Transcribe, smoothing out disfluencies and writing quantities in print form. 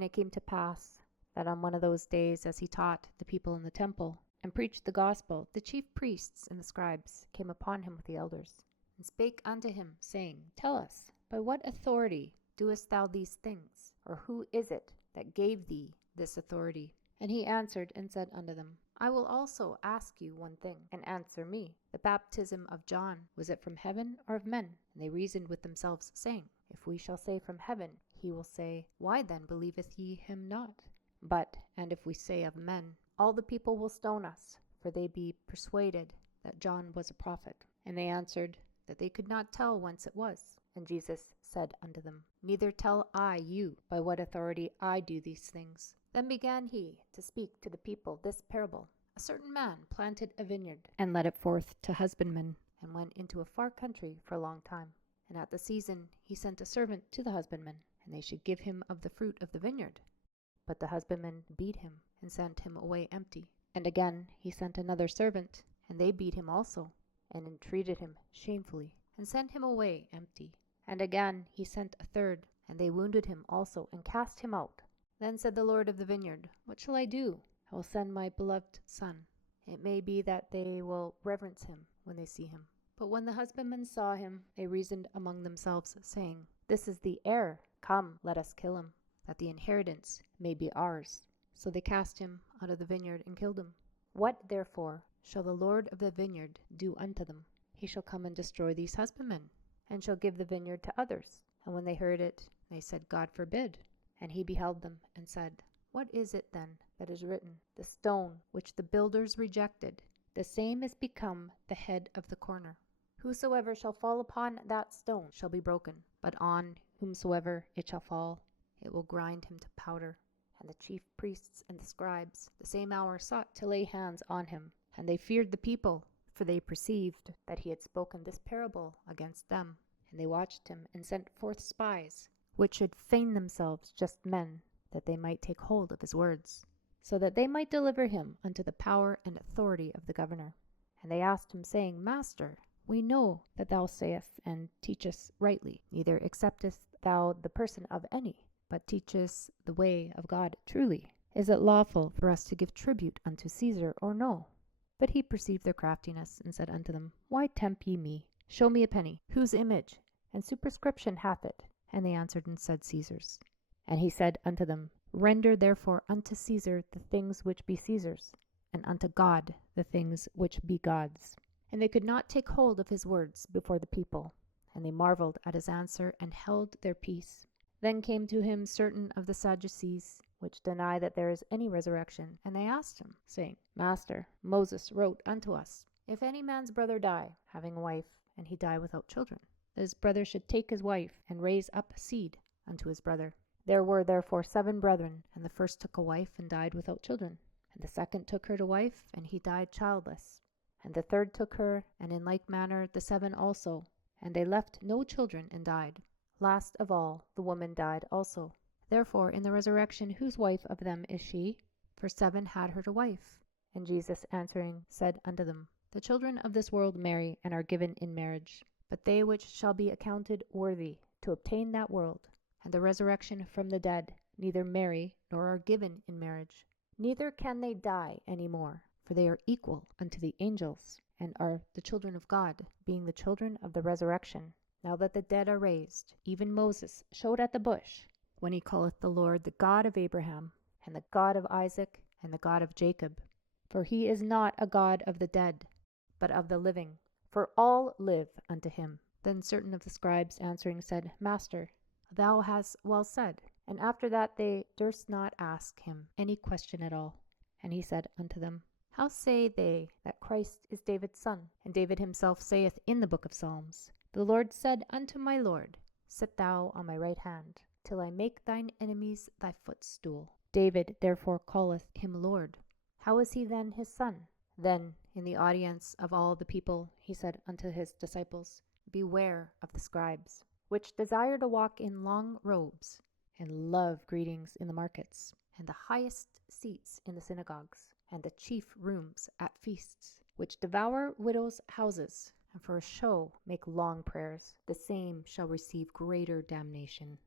And it came to pass that on one of those days, as he taught the people in the temple and preached the gospel, the chief priests and the scribes came upon him with the elders, and spake unto him, saying, Tell us, by what authority doest thou these things? Or who is it that gave thee this authority? And he answered and said unto them, I will also ask you one thing, and answer me. The baptism of John, was it from heaven or of men? And they reasoned with themselves, saying, If we shall say from heaven, he will say, Why then believeth ye him not? But, and if we say of men, all the people will stone us, for they be persuaded that John was a prophet. And they answered, that they could not tell whence it was. And Jesus said unto them, Neither tell I you by what authority I do these things. Then began he to speak to the people this parable. A certain man planted a vineyard, and led it forth to husbandmen, and went into a far country for a long time. And at the season he sent a servant to the husbandmen, and they should give him of the fruit of the vineyard. But the husbandmen beat him, and sent him away empty. And again he sent another servant, and they beat him also, and entreated him shamefully, and sent him away empty. And again he sent a third, and they wounded him also, and cast him out. Then said the Lord of the vineyard, What shall I do? I will send my beloved son. It may be that they will reverence him when they see him. But when the husbandmen saw him, they reasoned among themselves, saying, This is the heir. Come, let us kill him, that the inheritance may be ours. So they cast him out of the vineyard and killed him. What therefore shall the Lord of the vineyard do unto them? He shall come and destroy these husbandmen, and shall give the vineyard to others. And when they heard it, they said, God forbid. And he beheld them, and said, What is it then that is written? The stone which the builders rejected, the same is become the head of the corner. Whosoever shall fall upon that stone shall be broken, but on whomsoever it shall fall, it will grind him to powder. And the chief priests and the scribes the same hour sought to lay hands on him. And they feared the people, for they perceived that he had spoken this parable against them. And they watched him, and sent forth spies, which should feign themselves just men, that they might take hold of his words, so that they might deliver him unto the power and authority of the governor. And they asked him, saying, Master, we know that thou sayest and teachest rightly, neither acceptest thou the person of any, but teachest the way of God truly. Is it lawful for us to give tribute unto Caesar, or no? But he perceived their craftiness, and said unto them, Why tempt ye me? Show me a penny. Whose image and superscription hath it? And they answered and said, Caesar's. And he said unto them, Render therefore unto Caesar the things which be Caesar's, and unto God the things which be God's. And they could not take hold of his words before the people, and they marveled at his answer, and held their peace. Then came to him certain of the Sadducees, which deny that there is any resurrection, and they asked him, saying, Master, Moses wrote unto us, If any man's brother die, having a wife, and he die without children, that his brother should take his wife, and raise up seed unto his brother. There were therefore 7 brethren, and the first took a wife, and died without children. And the second took her to wife, and he died childless. And the third took her, and in like manner the 7 also, and they left no children, and died. Last of all, the woman died also. Therefore in the resurrection whose wife of them is she? For 7 had her to wife. And Jesus answering said unto them, The children of this world marry, and are given in marriage. But they which shall be accounted worthy to obtain that world, and the resurrection from the dead, neither marry, nor are given in marriage. Neither can they die any more, for they are equal unto the angels, and are the children of God, being the children of the resurrection. Now that the dead are raised, even Moses showed at the bush, when he calleth the Lord the God of Abraham, and the God of Isaac, and the God of Jacob. For he is not a God of the dead, but of the living, for all live unto him. Then certain of the scribes answering said, Master, thou hast well said. And after that they durst not ask him any question at all. And he said unto them, How say they that Christ is David's son? And David himself saith in the book of Psalms, The Lord said unto my Lord, Sit thou on my right hand, till I make thine enemies thy footstool. David therefore calleth him Lord. How is he then his son? Then in the audience of all the people he said unto his disciples, Beware of the scribes, which desire to walk in long robes, and love greetings in the markets, and the highest seats in the synagogues, and the chief rooms at feasts, which devour widows' houses, and for a show make long prayers. The same shall receive greater damnation.